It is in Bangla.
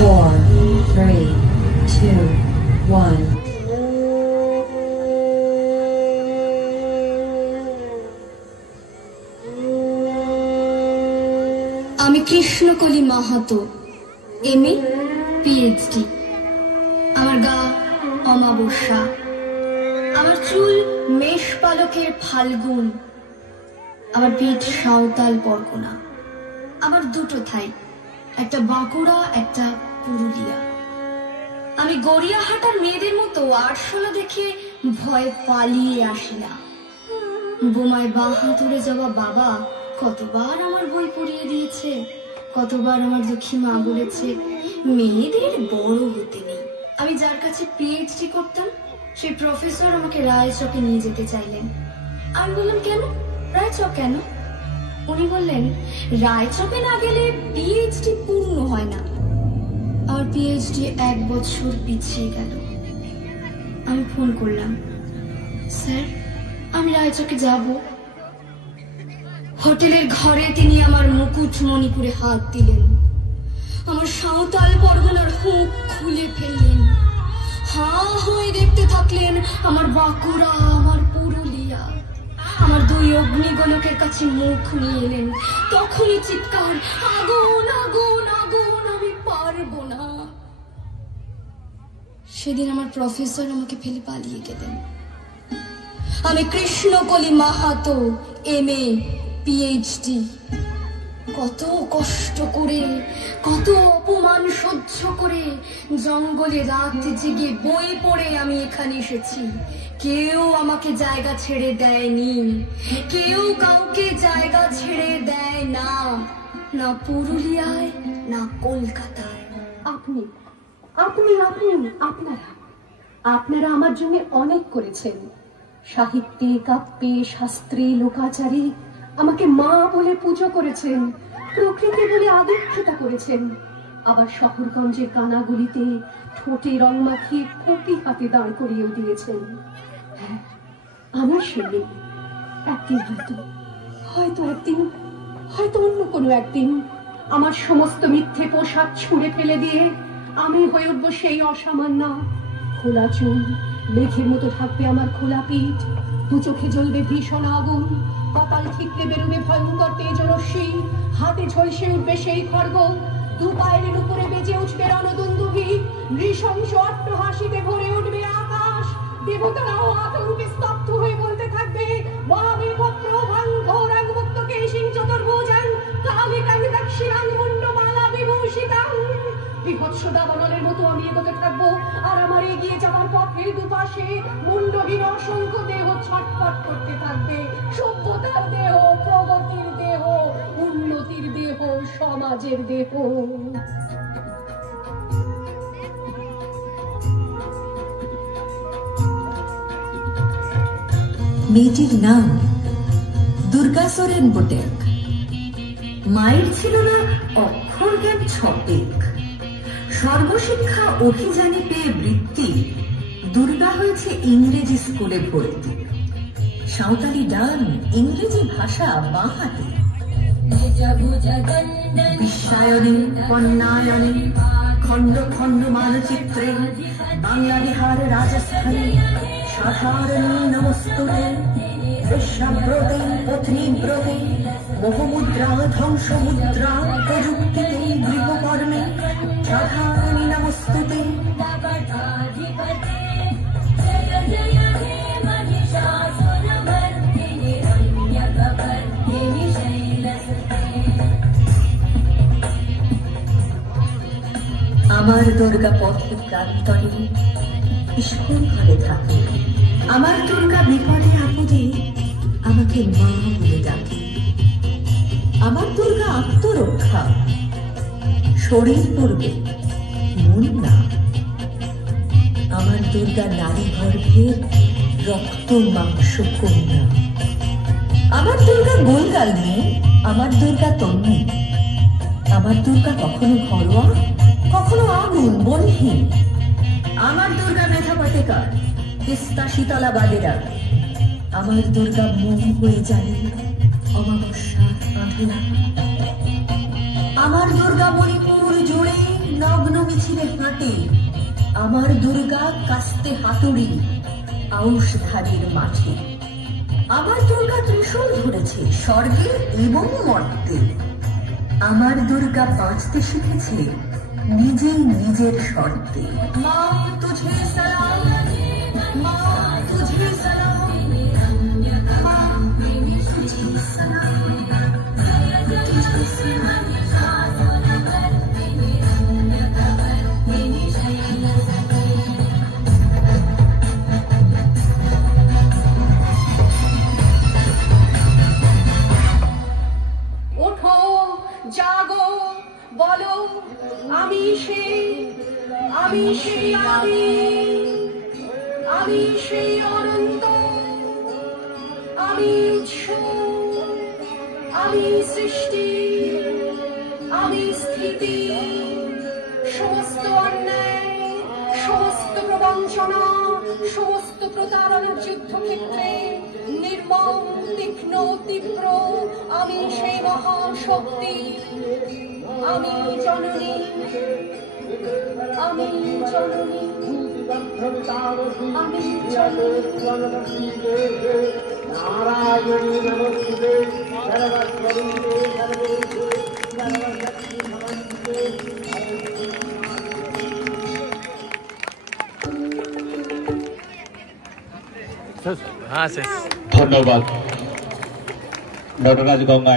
4, 3, 2, 1. আমি কৃষ্ণকলি মাহাতো, এমএ, পিএইচডি। আমার গা অমাবস্যা, আমার চুল মেষ পালকের ফাল্গুন, আমার পিঠ সাঁওতাল পরগনা, আমার দুটো থাই, একটা বাঁকুড়া, একটা পুরুলিয়া। আমি গড়িয়াহাটার মেয়েদের মতো আরশোলা দেখে ভয় পালিয়ে আসি না। বোমায় বাঁ হাতুড়ে যাওয়া বাবা কতবার আমার বই পড়িয়ে দিয়েছে, কতবার আমার দুঃখী মা বলেছে মেয়েদের বড় হতে নেই। আমি যার কাছে পিএইচডি করতাম সেই প্রফেসর আমাকে রায়চকে নিয়ে যেতে চাইলেন। আমি বললাম কেন, রায়চক কেন? উনি বললেন রায়চকে না গেলে পিএইচডি পূর্ণ হয় না। আমার পিএইচডি 1 বছর পিছিয়ে গেল। আমি ফোন করলাম, স্যার আমি রায়চকে যাব। হোটেলের ঘরে তিনি আমার মুকুট মণিপুরে হাত দিলেন, আমার সাঁওতাল পরগনার হুঁক খুলে ফেললেন। হাঁ হয়ে দেখতে থাকলেন আমার বাঁকুড়া, আমার পুরুলিয়া। আমার 2 অগ্নিগোলকের কাছে মুখ নিয়ে এলেন। তখনই চিৎকার, আগুন আগুন আগুন, আমি পারবো না। সেদিন আমার প্রফেসর আমাকে ফেলে পালিয়ে গেলেন। আমি কৃষ্ণকলি মাহাতো, এমএ, পিএইচডি। কত কষ্ট করে, কত অপমান সহ্য করে জঙ্গলে রাত জেগে বই পড়ে আমি এখানে এসেছি। কেউ আমাকে জায়গা ছেড়ে দেয়নি, কেউ কাউকে জায়গা ছেড়ে দেয় না, না পুরুলিয়ায় না কলকাতায়। আপনি আপনি আপনি আপনারা আপনারা আমার জন্য অনেক করেছেন। সাহিত্যে, কাব্যে, শাস্ত্রে, লোকাচারে আমাকে মা বলে পুজো করেছেন, প্রকৃতি বলে আদিক্ষেতা করেছেন। আবার শহরগঞ্জের কানাগুলিতে ঠোঁটে রং মাখিয়ে কপি হাতে দাঁড় করিয়েও দিয়েছেন। হ্যাঁ, আমি শুনি একদিন হয়তো অন্য কোনো একদিন আমার সমস্ত মিথ্যে পোশাক ছুঁড়ে ফেলে দিয়ে আমি হয়ে উঠবো সেই অসামান্য। খোলা চুল, মেঘের মতো থাকবে আমার খোলা পিঠ, 2 চোখে জ্বলবে ভীষণ আগুন, কপাল ঠিকরে বেরোবে ভয়ঙ্কর তেজরশ্মি, হাতে ঝলসে উঠবে সেই খড়গ, 2 পায়ের উপরে বেজে উঠবে রণদুন্দুভি, নৃশংস অট্টহাসিতে ভরে উঠবে আকাশ। দেবতারাও আতঙ্কে স্তব্ধ হয়ে বলতে থাকবে, মহামেঘ প্রভাঙ্গর মুক্ত কেশিং চতুর্ভুজাং কামিকাং দক্ষিণাং মুন্ডমালা বিভূষিতাং। বিভৎস দাবানলের মতো আমি এগোতে থাকবো, আর আমার এগিয়ে যাবার পথের দুপাশে মুন্ডহীন অসংখ্য দেহ ছটফট করতে থাকবে। সভ্যতার দেহ, প্রগতির দেহ, উন্নতির দেহ, সমাজের দেহ। মেয়েটির নাম দুর্গা সোরেন বোটেক। মায়ের ছিল না অক্ষর জ্ঞান ছপেক। সর্বশিক্ষা অভিযানে পেয়ে বৃত্তি, দুর্গা হয়েছে ইংরেজি স্কুলে ভর্তি। সাঁওতালি ডান, ইংরেজি ভাষা বাঁ হাতে। বিশ্বায়নে, পণ্যায়নে, খণ্ড খণ্ড মানচিত্রে, বাংলা, বিহার, রাজস্থানে, সাধারণী নমস্তুতে। বেশ্যাব্রতে, পত্নীব্রতে, মোহমুদ্রা, ধ্বংসমুদ্রা, প্রযুক্তিতে, গৃহকর্মে, সাধারণী নমস্তুতে। আমার দুর্গা পথে প্রান্তরে স্কুল ঘরে থাকে। আমার দুর্গা বিপদে আপদে আমাকে মা বলে ডাকে। আমার দুর্গা আত্মরক্ষা, শরীর পড়বে মন না। আমার দুর্গা নারী গর্ভের রক্ত মাংস কন্যা। আমার দুর্গা গোলগাল মেয়ে, আমার দুর্গা তন্নি। আমার দুর্গা কখনো ঘরোয়া, কখনো আগুন বন্ধি। আমার দুর্গা মেধা পাটেকার, তিস্তা শীতলা বাদেরা। আমার দুর্গা মন হয়ে জানে অমাবস্যার আঁধেরা। আমার দুর্গা মণিপুর জুড়ে নগ্ন মিছিলে হাঁটে, আমার দুর্গা কাস্তে হাতুড়ি আউশধারের মাঠে। আমার দুর্গা ত্রিশূল ধরেছে স্বর্গে এবং মর্তে। আমার দুর্গা বাঁচতে শিখেছে নিজেই নিজের শর্তে। মা তুঝে সালাম, মা তুঝে সালাম, মা তুঝে সালাম, তুঝে সালাম। ওঠো, জাগো, বলো আমি সেই আমি সেই অনন্ত, আমি উৎস, আমি সৃষ্টি, আমি স্থিতি। সমস্ত অন্যায়, সমস্ত প্রবঞ্চনা, সমস্ত প্রতারণার যুদ্ধক্ষেত্রে নির্মম, তীক্ষ্ণ, তীব্র আমি সেই মহাশক্তি। আমি জননী, আমি জননী, আমি জননী। নারায়ণী নমস্তুতে সর্বস্বরূপে সর্বেষু সর্বশক্তি নমস্তুতে। ধন্যবাদ নটরাজ গঙ্গা।